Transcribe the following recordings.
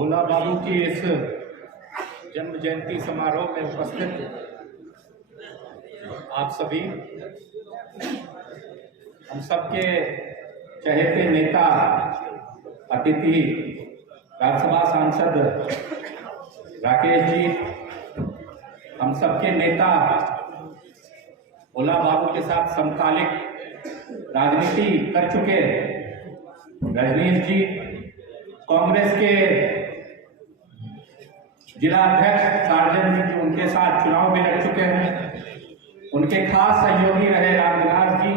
भोला बाबू की इस जन्म जयंती समारोह में उपस्थित आप सभी, हम सबके चहेते नेता, अतिथि, राज्यसभा सांसद राकेश जी, हम सबके नेता, भोला बाबू के साथ समकालिक राजनीति कर चुके रजनीश जी, कांग्रेस के जिला अध्यक्ष सार्जन जी जो उनके साथ चुनाव में लड़ चुके हैं, उनके खास सहयोगी रहे रामविलास जी,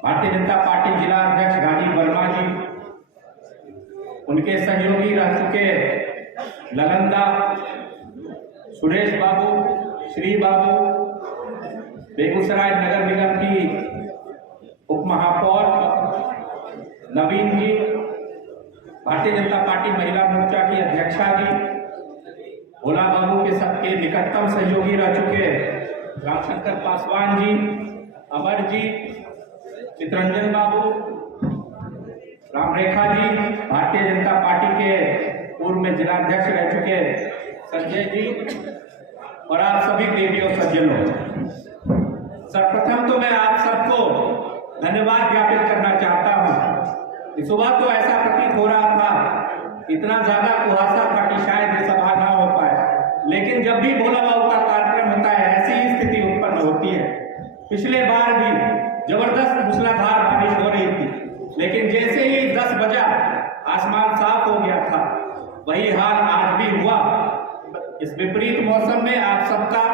भारतीय जनता पार्टी जिला अध्यक्ष राजीव वर्मा जी, उनके सहयोगी रह चुके ललंदा, सुरेश बाबू, श्री बाबू, बेगूसराय नगर निगम की उप महापौर नवीन जी, भारतीय जनता पार्टी महिला मोर्चा की अध्यक्षा जी, भोला बाबू के सबके निकटतम सहयोगी रह चुके रामशंकर पासवान जी, अमर जी, चितरंजन बाबू, रामरेखा जी, भारतीय जनता पार्टी के पूर्व में जिलाध्यक्ष रह चुके संजय जी, और आप सभी देवियों सज्जनों, सर्वप्रथम तो मैं आप सबको धन्यवाद ज्ञापित करना चाहता हूं कि सुबह तो ऐसा प्रतीत हो रहा था, इतना ज्यादा कुहासा था कि शायद ये सभा ना हो पाए, लेकिन जब भी भोला बाबू का कार्यक्रम होता है ऐसी ही स्थिति उत्पन्न होती है। पिछले बार भी जबरदस्त मूसलाधार बारिश हो रही थी, लेकिन जैसे ही 10 बजा आसमान साफ हो गया था, वही हाल आज भी हुआ। इस विपरीत मौसम में आप सबका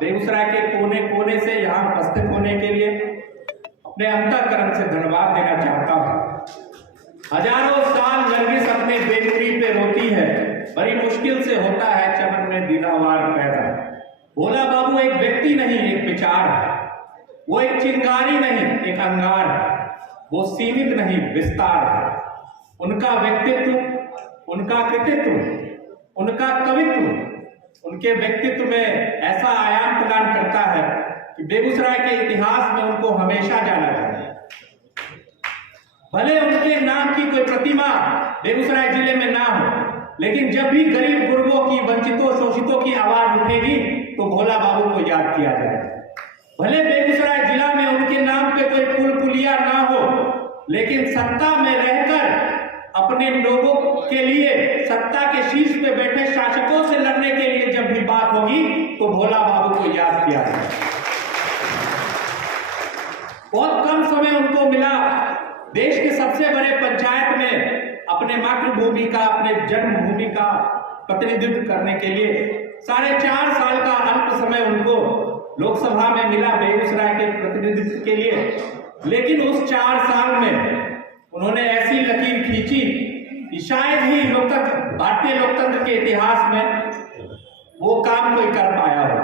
बेगूसराय के कोने कोने से यहाँ उपस्थित होने के लिए अपने अंतःकरण से धन्यवाद देना चाहता हूँ। हजारों साल नरगिस अपने बेलुरी पे रोती है, बड़ी मुश्किल से होता है चमन में दिलावार पैदा। भोला बाबू एक व्यक्ति नहीं, एक विचार है। वो एक चिंगारी नहीं, एक अंगार है। वो सीमित नहीं, विस्तार है। उनका व्यक्तित्व, उनका कृतित्व, उनका कवित्व उनके व्यक्तित्व में ऐसा आयाम प्रदान करता है कि बेगूसराय के इतिहास में उनको हमेशा जाना जाए। भले उनके नाम की कोई प्रतिमा बेगूसराय जिले में ना हो, लेकिन जब भी गरीब गुरबों की, वंचितों, शोषितों की आवाज उठेगी तो भोला बाबू को याद किया जाए। भले बेगूसराय जिला में उनके नाम पे कोई पुल पुलिया ना हो, लेकिन सत्ता में रहकर अपने लोगों के लिए, सत्ता के शीर्ष पे बैठे शासकों से लड़ने के लिए जब भी बात होगी तो भोला बाबू को याद किया जाए। बहुत कम समय उनको मिला देश के सबसे बड़े पंचायत में अपने मातृभूमि का, अपने जन्मभूमि का प्रतिनिधित्व करने के लिए। 4.5 साल का अल्प समय उनको लोकसभा में मिला बेगूसराय के प्रतिनिधित्व के लिए, लेकिन उस 4 साल में उन्होंने ऐसी लकीर खींची कि शायद ही लोकतंत्र, भारतीय लोकतंत्र के इतिहास में वो काम कोई कर पाया हो।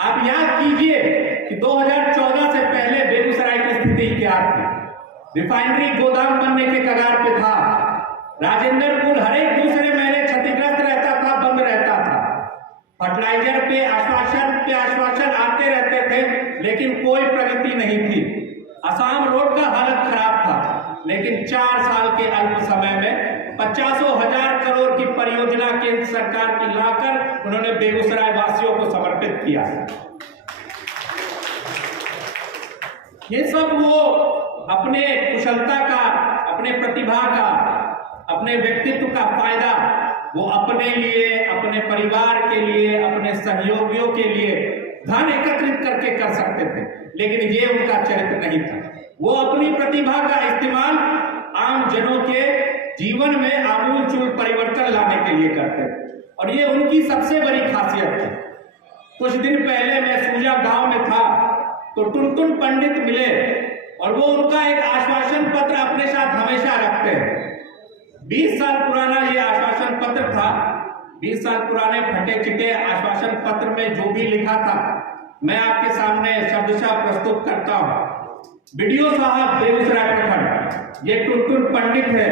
आप याद कीजिए कि 2014 से पहले बेगूसराय की स्थिति क्या थी। रिफाइनरी गोदाम बनने के कगार पे था। राजेंद्र पुल हर एक दूसरे महीने क्षतिग्रस्त रहता था, बंद रहता था। फर्टिलाइजर पे आश्वासन आते रहते थे, लेकिन कोई प्रगति नहीं थी। असम रोड का हालत खराब था, लेकिन 4 साल के अल्प समय में 50,000 करोड़ की परियोजना केंद्र सरकार की लाकर उन्होंने बेगूसराय वासियों को समर्पित किया। ये सब वो अपने कुशलता का, अपने प्रतिभा का, अपने व्यक्तित्व का फायदा वो अपने लिए, अपने परिवार के लिए, अपने सहयोगियों के लिए धन एकत्रित करके कर सकते थे, लेकिन ये उनका चरित्र नहीं था। वो अपनी प्रतिभा का इस्तेमाल आम जनों के जीवन में आमूल-चूल परिवर्तन लाने के लिए करते थे, और ये उनकी सबसे बड़ी खासियत थी। कुछ दिन पहले मैं सूजा गांव में था तो टुनटुन पंडित मिले, और वो उनका एक आश्वासन पत्र अपने साथ हमेशा रखते हैं। 20 साल पुराना ये आश्वासन पत्र था। 20 साल पुराने फटे चिटे आश्वासन पत्र में जो भी लिखा था, मैं आपके सामने शब्दशः प्रस्तुत करता हूं। बीडीओ साहब, बेगूसराय प्रखंड, ये टुनटुन पंडित है।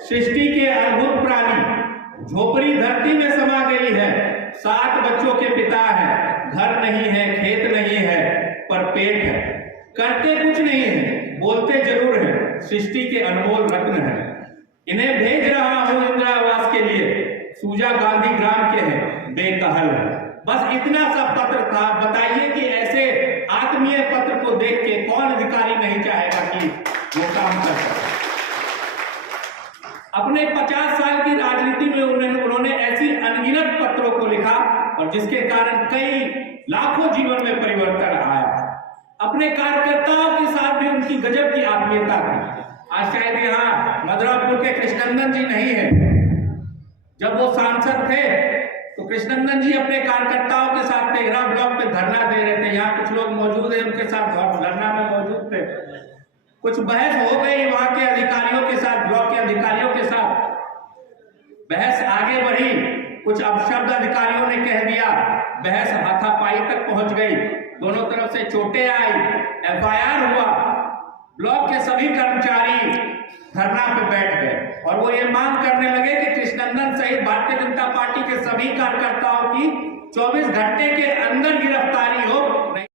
सृष्टि के अद्भुत प्राणी, झोपड़ी धरती में समा गई है। 7 बच्चों के पिता है, घर नहीं है, खेत नहीं है, पर पेट है। करते कुछ नहीं है, बोलते जरूर है, सृष्टि के अनमोल रत्न है। इन्हें भेज रहा हूं इंदिरा आवास के लिए, सूजा गांधी ग्राम के हैं, बेकहल। बस इतना सा पत्र था। बताइए कि ऐसे आत्मीय पत्र को देख के कौन अधिकारी नहीं चाहेगा कि वो काम कर सके। अपने 50 साल की राजनीति में उन्होंने ऐसी अनगिनत पत्रों को लिखा और जिसके कारण कई लाखों जीवन में परिवर्तन आया। अपने कार्यकर्ताओं के साथ भी उनकी गजब की आत्मीयता थी। आज शायद यहाँ मधुरापुर के कृष्णनंदन जी नहीं है। जब वो सांसद थे तो कृष्णनंदन जी अपने कार्यकर्ताओं के साथ तेघरा ब्लॉक पे धरना दे रहे थे। यहाँ कुछ लोग मौजूद हैं, उनके साथ धरना में मौजूद थे। कुछ बहस हो गई वहां के अधिकारियों के साथ, ब्लॉक के अधिकारियों के साथ। बहस आगे बढ़ी, कुछ अपशब्द अधिकारियों ने कह दिया, बहस हाथापाई तक पहुंच गई, दोनों तरफ से चोटें आई, एफआईआर हुआ। ब्लॉक के सभी कर्मचारी धरना पे बैठ गए और वो ये मांग करने लगे कि कृष्णनंदन सहित भारतीय जनता पार्टी के सभी कार्यकर्ताओं की 24 घंटे के अंदर गिरफ्तारी हो। नहीं